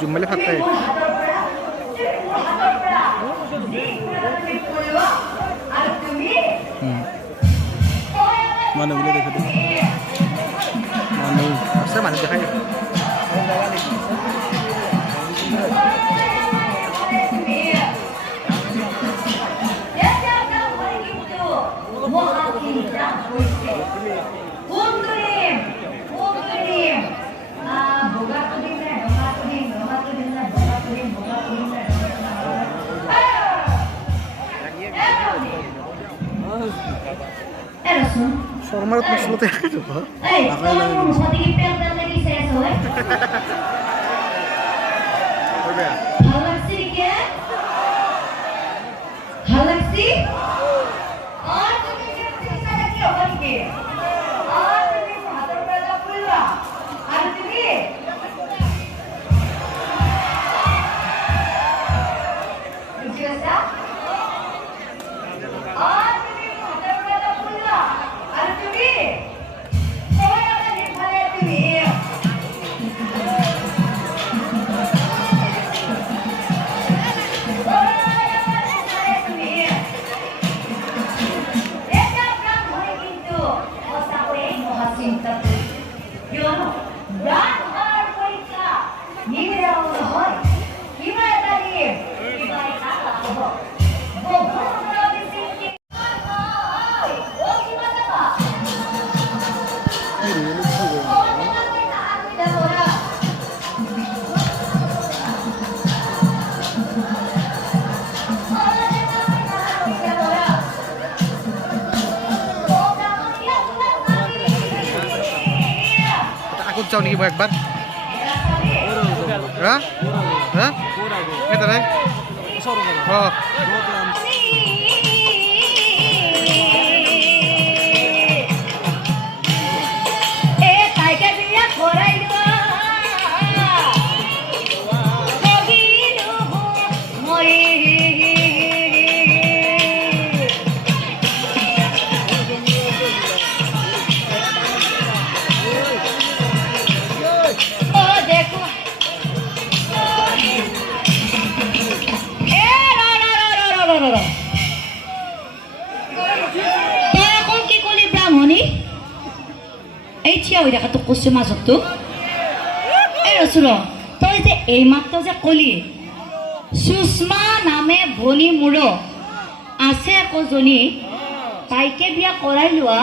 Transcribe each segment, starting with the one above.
জুম্মালে ভাত খাই মানুহ বোলে দেখে মানুহ আছে মানুহ দেখাই Formal masuk teh coba. Jauh nih banyak banget. Hah? Hah? Ini tadi? Oh. ওই দেখা তো কষ্ট মাজত তো এই রসুল তই যে এই মাত্র যে কলি সুষমা নামে ভনী মূৰ আছে একজনী তাইকে বিয়া কৰাই লোৱা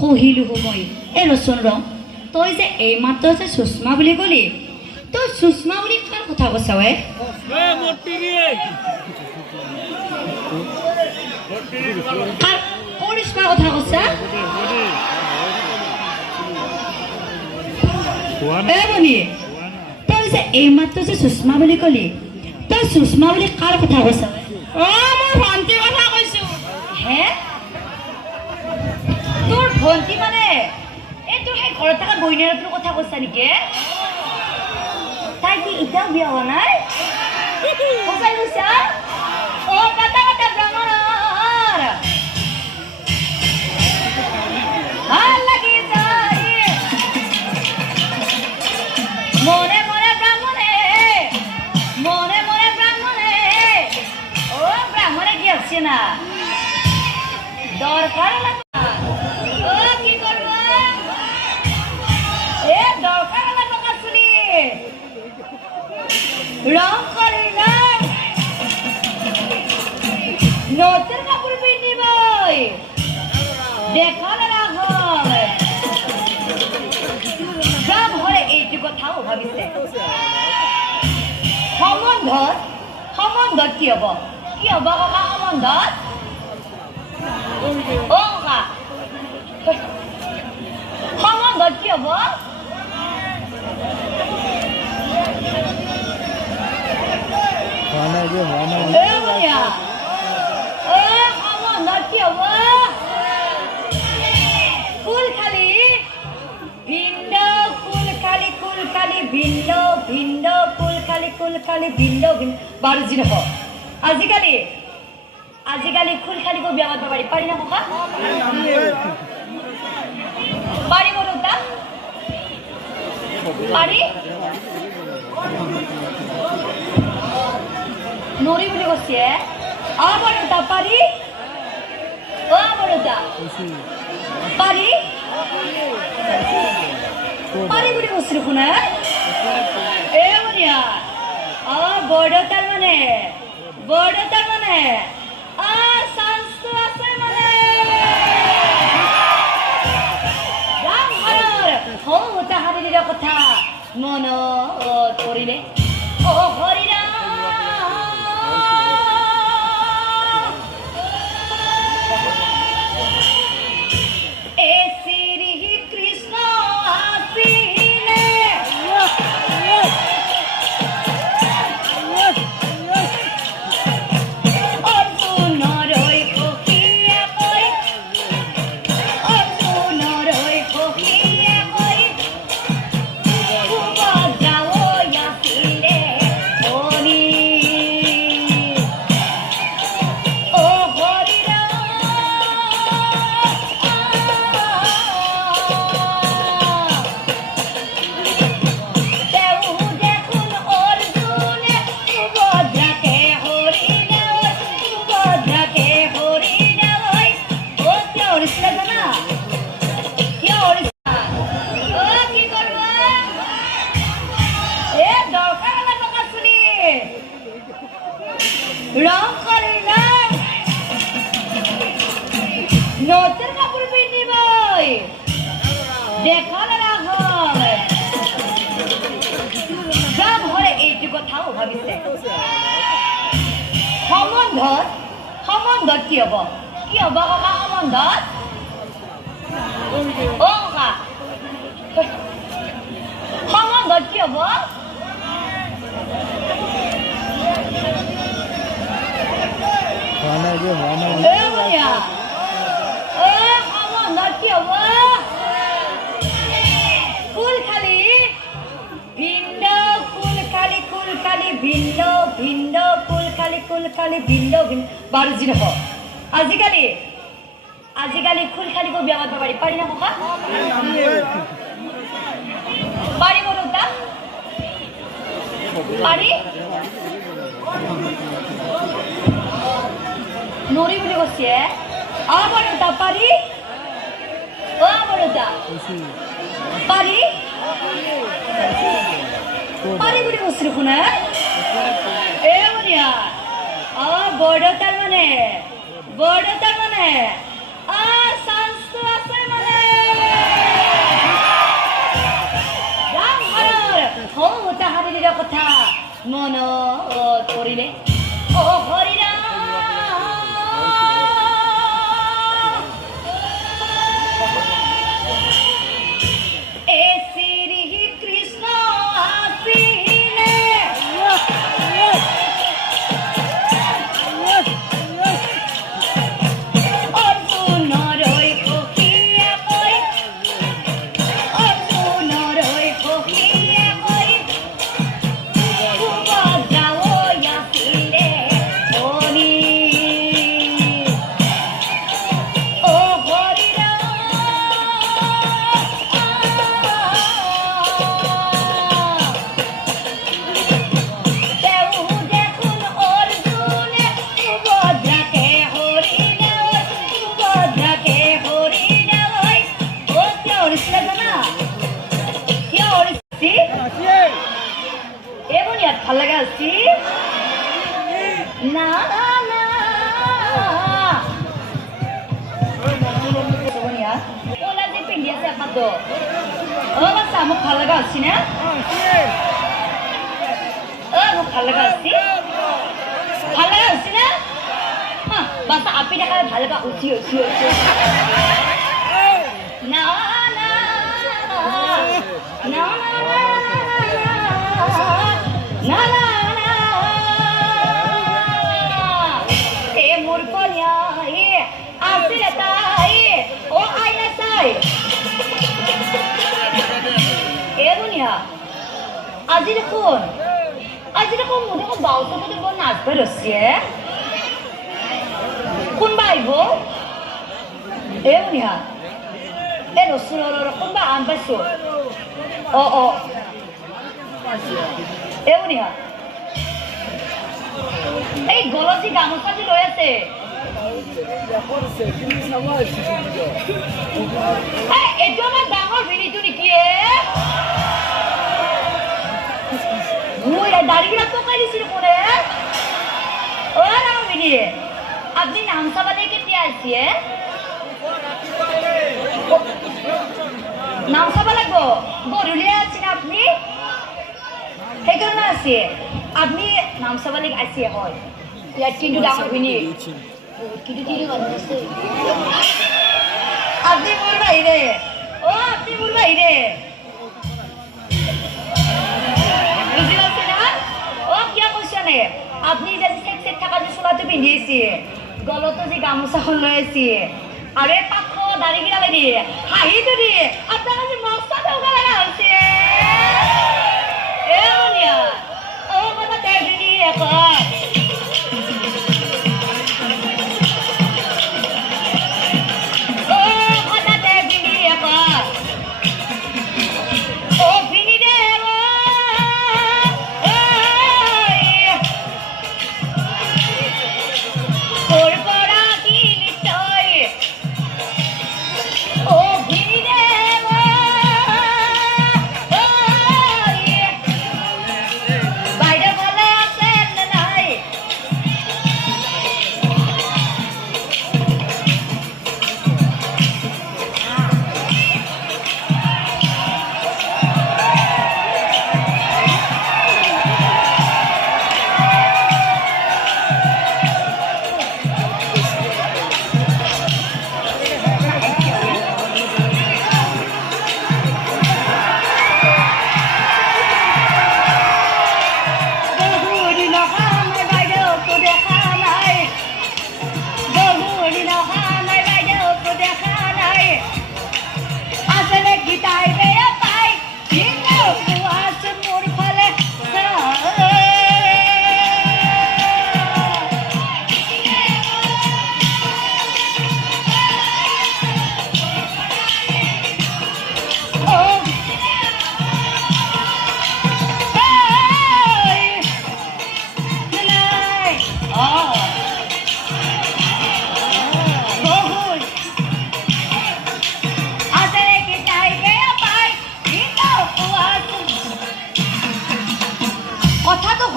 কহিলো মই এই ৰচন ৰ তই যে এই মাত্ৰ যে সুষমা বুলি কলি তই সুষমা বুলি কাৰ কথা কৈছা ঐ কৰিশ্মাৰ কথা কৈছা তই যে এই মাত্ৰ যে সুষমা বুলি কলি তই সুষমা বুলি কাৰ কথা কৈছ মোৰ ভণ্টিৰ কথা কৈছো হে তোৰ ভণ্টি মানে এই তোৰ সেই ঘৰত থকা বইনাৰটোৰ কথা কৈছা নেকি তাই কি এতিয়াও বিয়া হোৱা নাই সঁচাই কৈছা অ কাটা কাটা ব্ৰাহ্মণ মনে মনে ব্রাহ্মণে ও ব্রাহ্মণে কি আসছে না দরকার ও কি করবো এ দরকার লাগা চুলি রং করি না নতুন কাপড় পিন্ধিব দেখালে রাখল কথাও ভাবিছে সম্বন্ধত কি হব ককা সম্বন্ধত অ ককা সম্বন্ধত কি হব সম্বন্ধত কি হব ফুল খালি ভিন্ন ভিন্ন ভিন্ন কুল খালি ভিন্ন বারো জি নহ আজিকালি খুল খালি বিয়া পাতিব পাৰি না ককা পাৰি বৰতা পাৰি নৰি বুলি কৈছে বৰতা পাৰি বৰতা পাৰি পাৰি বুলি কৈছে দেখোন বঢ়িয়া বৰতাৰ মানে চান্সটো আছে মানে তাহাঁতিৰ কথা মনত পৰিলে হৰিৰা রং করে না নতুন কাপড় পিন্ধিব দেখা রাখব যাম হলে এইটো কথাও ভাবিছে সম্বন্ধত কি হব ককা সম্বন্ধত ককা সম্বন্ধত কি হব বাৰু যি নহওক আজিকালি খুল খালিব বিয়া পাতিব পাৰি না ককা পাৰি বৰতা পাৰি নৰি বুলি কৈছে বৰতা পাৰি বৰতা পাৰি পাৰি বুলি কৈছে দেখোন বঢ়িয়া বৰতাৰ মানে চান্সটো আছে মানে তাহাঁতিৰ কথা মনত পৰিলে হৰিৰা ভাল লাগা আছে না ওলা যে পিন্ধি আছে আপনার তো বাচ্চা মোক ভাল লাগা আছে না মোক ভাল লাগা আছে না বাচ্চা আপনি দেখা ভাল লাগা উঠি না আজি দেখোন মোৰ দেখোন বাউটো বৰ নাচব ৰছে কোনবা আহিব শুনিয়া এই ৰচুৰ কোনোবা আন পাইছো অ এওনিয়া এই গলজি গামোচা যে লৈ আছে এইটো আমাৰ ডাঙৰ ভিনিটো নেকি মোৰ দাড়িবিলাক পকাই দিছিল কোনে অ ডাঙৰ ভিনি আপনি নাম চাবালে কেতিয়া আছে নাম চাবা লাগব গধূলিয়ে আছেন আপনি সেইকাৰণে আছে আপনি নাম চাবালে আছে হয় ইয়াত কিন্তু ডাঙৰ ভিনি কিন্তু তিনি মানুহ আছে আপনি মোৰ বাহিৰে আপনি মোৰ বাহিৰে বুজি পাইছে না কিয় কৈছে নে আপনি যে চেক থাকা যে চোলাটো পিন্ধিছে গলতো যে গামোচাখন লৈ আছে আৰু এই পাখ দাড়িগিলা লাগি হাঁহিটো দি আপোনাৰ যে মস্ত ঢৌকা লগা হৈছে এওনিয়া কথা দেৱিনী কয়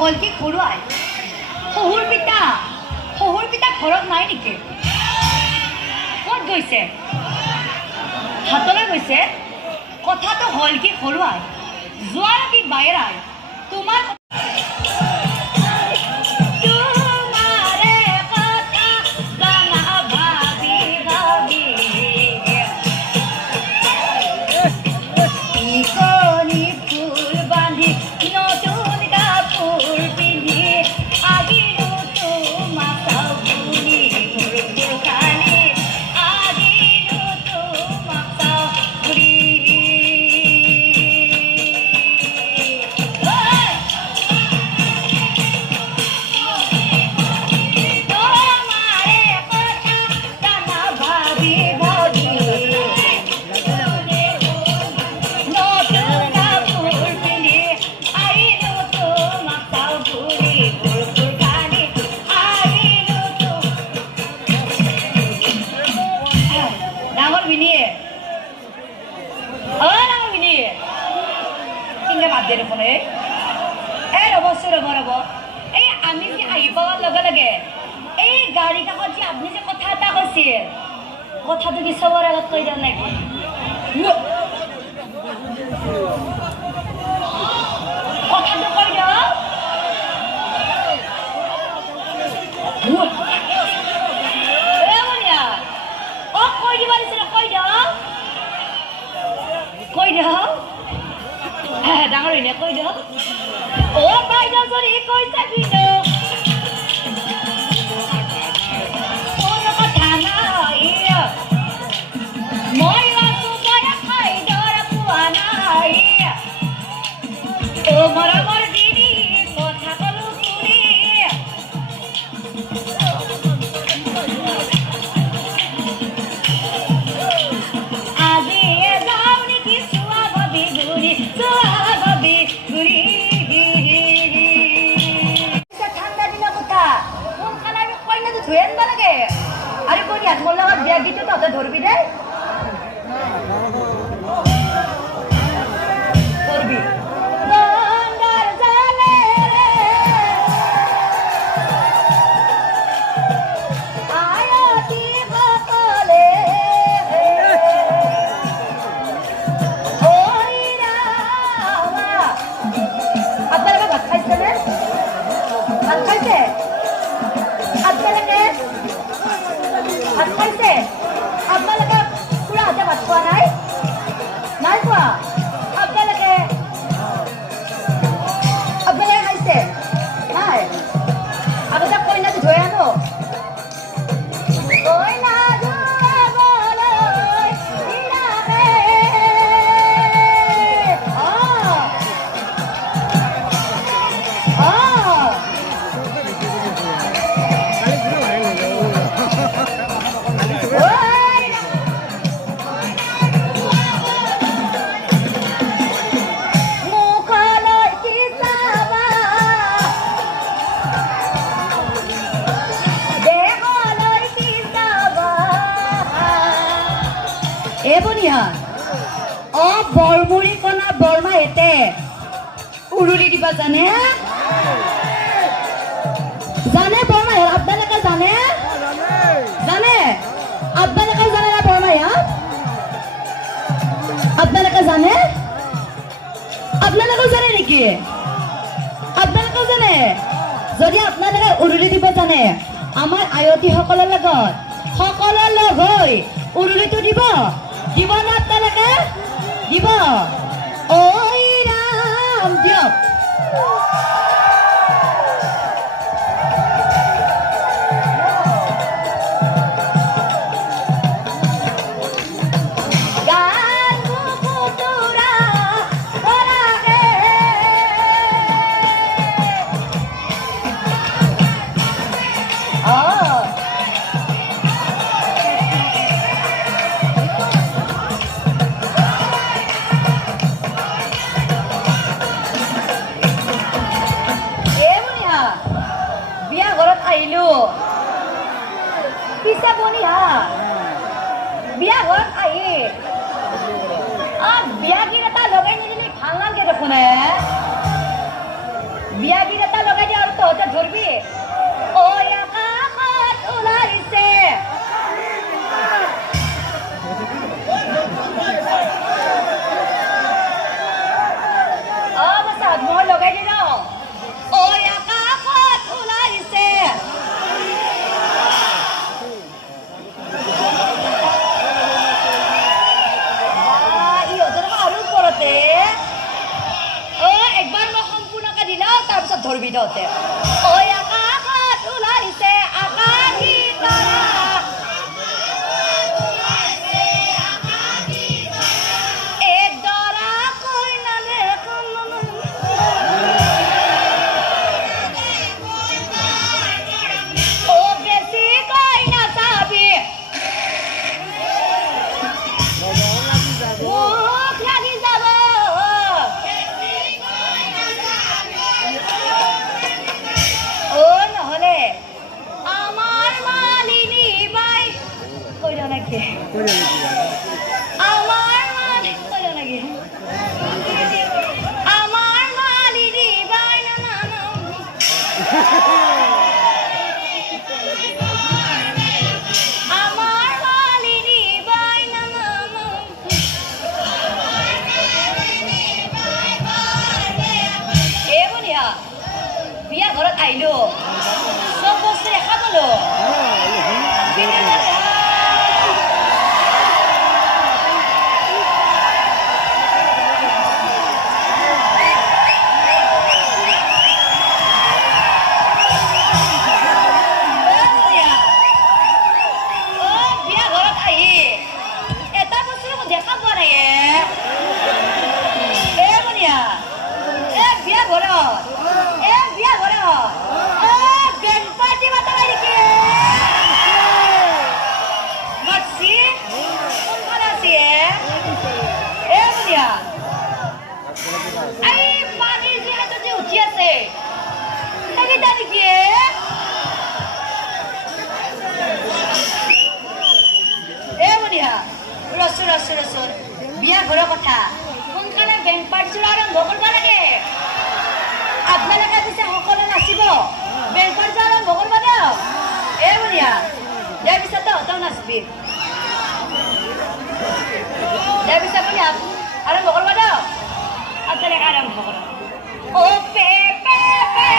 হল কি খৰুৱাই শহুৰ পিতা ঘৰত নাই নেকি ক'ত গৈছে হাতলৈ গৈছে কথাটো হল কি খৰুৱাই যোৱা ৰাতি বাহিৰাই তোমাৰ আমি যে আহি পাওয়ার লগে লগে এই গাড়ি কাগজ যে আপনি যে কথা এটা কৈছে কথাটো কি সবার আগত কৈ দেন নাকি কথাটো কৈ দিও এমনিয়া কৈ দিবা দিছিল কৈ দিও ডাঙৰ এনে কৈ দিও বাইদেউ যদি কৈছে কিন্তু মই আছো বয়া খাই দৰ পোৱা নাই মৰমৰ দিদি কথা কলো শুনি আজি ইয়াত মোৰ লগত বিয়া গীতটো তহঁতে ধৰিবি দেই ধৰিবি গংগাৰ জালে আয়তি সকলে হৰি ৰামা আপোনালোকে ভাত খাইছেনে ভাত খাইছে আপোনালোকে ভাত খাইছে আপোনালোকে খুৰাহঁতে ভাত খোৱা নাই নাই খোৱা আপোনালোকে খাইছে নাই আগতে কইনাটো ধুই আনো কইনা ধুৱাবলৈ দিনাতে বৰমুৰি কণা বৰমা এতে উৰুলি দিবা জানে জানে বৰমা আপোনালোকে জানে জানে আপোনালোকে জানে না বৰমা আপোনালোকে জানে আপোনালোকেও জানে নেকি আপোনালোকেও জানে যদি আপোনালোকে উৰুলি দিব জানে আমাৰ আয়তীসকলৰ লগত সকলৰ লগ হৈ উৰুলিটো দিব দিব না আপোনালোকে দিব ঐ ৰাম দিয়ক পিছা বনি হা বিয়া ঘৰত আহি বিয়া গীত এটা লগাই নিদিলি ভাল নালাগে দেখোন বিয়া গীত এটা লগাই দিয়া আৰু তহঁতে ধৰবি ঐ আকাশত ওলাইছে বাছা মই লগাই দি ন ঐ আকাশত ওলাইছে একবাৰ মই সম্পূৰ্ণকে দিলাও তাৰপিছত ধৰবি তহঁতে ঐ আকাশত ওলাইছে আকাশী তৰা এক দৰা কইনালে বেছি কইনা চাবি মুখ লাগি যাব নহলে আমাৰ মালিনী বাই কৈ দিওঁ নেকি আমাৰ মালিনী বাই আমাৰ মালিনী বাই বনিয়া বিয়া ঘৰত আহিলো চব বস্তু দেখা পালো ৰচোন বিয়া ঘৰৰ কথা সোনকালে বেংক পাৰ্টিৰ আৰম্ভ কৰিব লাগে আপোনালোকে পিছে সকলো নাচিব বেংক পাৰ্টি আৰম্ভ কৰিব দিয়ক বুঢ়িয়া ইয়াৰ পিছত তহঁতেও নাচবি ইয়াৰ পিছত আপুনি আৰম্ভ কৰিব দিয়ক আপোনালোকে আৰম্ভ কৰক অ পে পে পে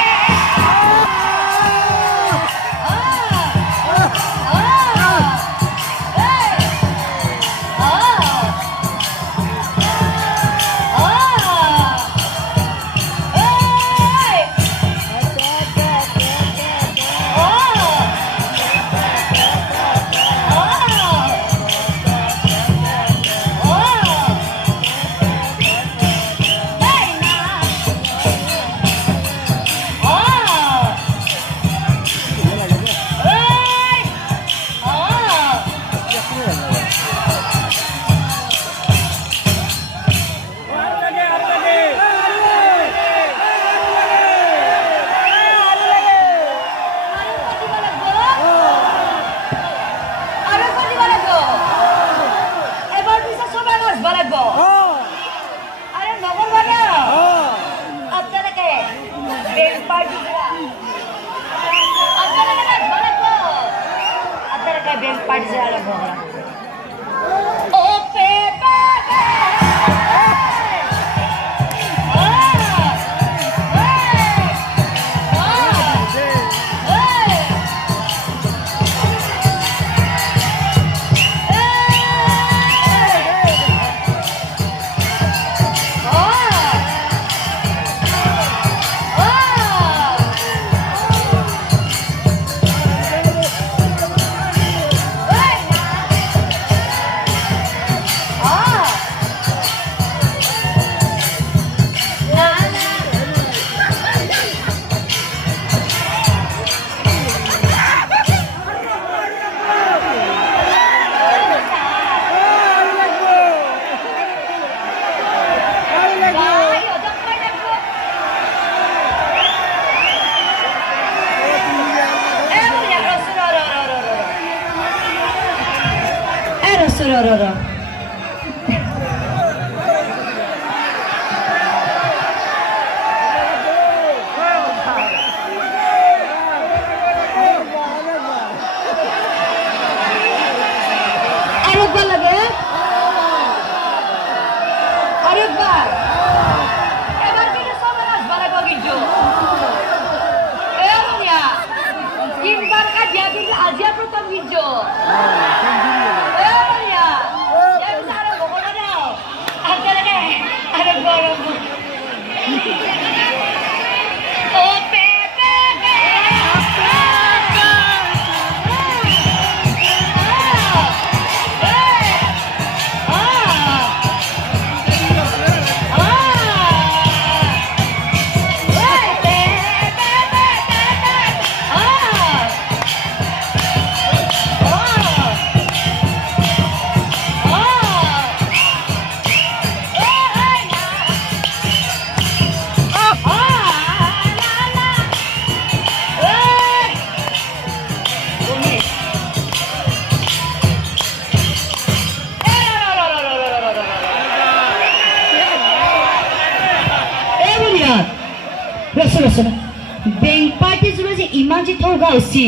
বেংক পাৰ্টি যোৰা যে ইমান যে ঠগা হৈছে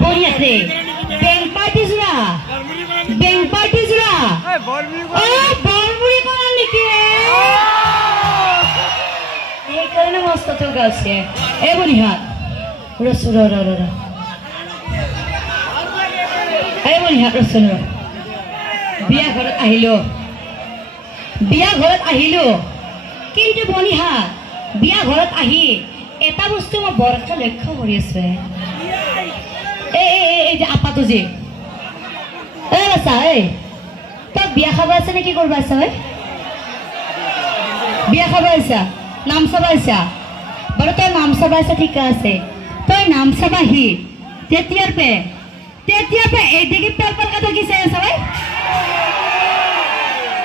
বঢ়িয়াছে বেংক পাৰ্টি যোৰা বৰমুৰি কৰা নেকি সেইকাৰণে মস্ত ঠগা হৈছে বঢ়িয়া বঢ়িয়া বিয়া ঘৰত আহিলো কিন্তু বঢ়িয়া বিয়া ঘৰত আহি এটা বস্তু মই বৰ এটা লক্ষ্য কৰি আছো এই যে আপাটো যে বাচ্চা তই বিয়া খাব আছে নে কি কৰিব আছা বিয়া খাব আহিছা নাম চাব আহিছা বাৰু তই নাম চাব আহিছা ঠিকে আছে তই নাম চাব আহি তেতিয়াৰ পে এইদিকে পেল কথা কি চাই আছা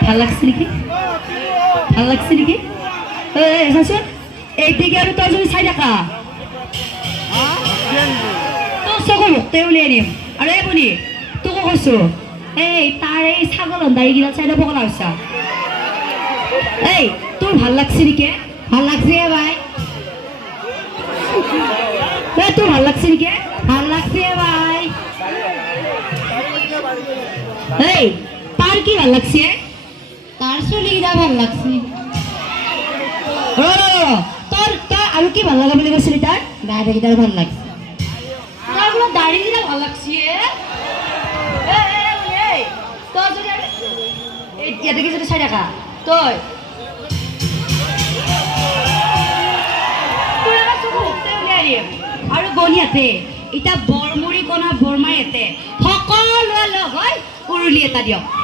ভাল লাগছে নেকি চাচোন এইদিকে আৰু তই যদি চাই থাকা তোৰ চকু মুক্তে উলিয়াই দিম আৰু এই বুলি তোকো কৈছো এই তাৰ এই ছাগল দাড়ি গিলা চাইডে পকলা হৈছা এই তোৰ ভাল লাগছে নেকি ভাল লাগছে ভাই এই তোৰ ভাল লাগছে নেকি ভাল লাগছে ভাই এই তাৰ কি ভাল লাগছে তাৰ চুলিটা ভাল লাগছে তোৰ তই আৰু কি ভাল লগা বুলি কৈছিলি তাৰ দাড়িটা ভাল লাগছে তাৰ বোলে দাড়ি গিলা ভাল লাগছে তই যদি ইয়াতে কি যদি চাই থাকা তই আৰু গণিয়াতে এতিয়া বৰমুৰি কণা বৰমাই এতে সকলোৱে লগ হৈ উৰুলি এটা দিয়ক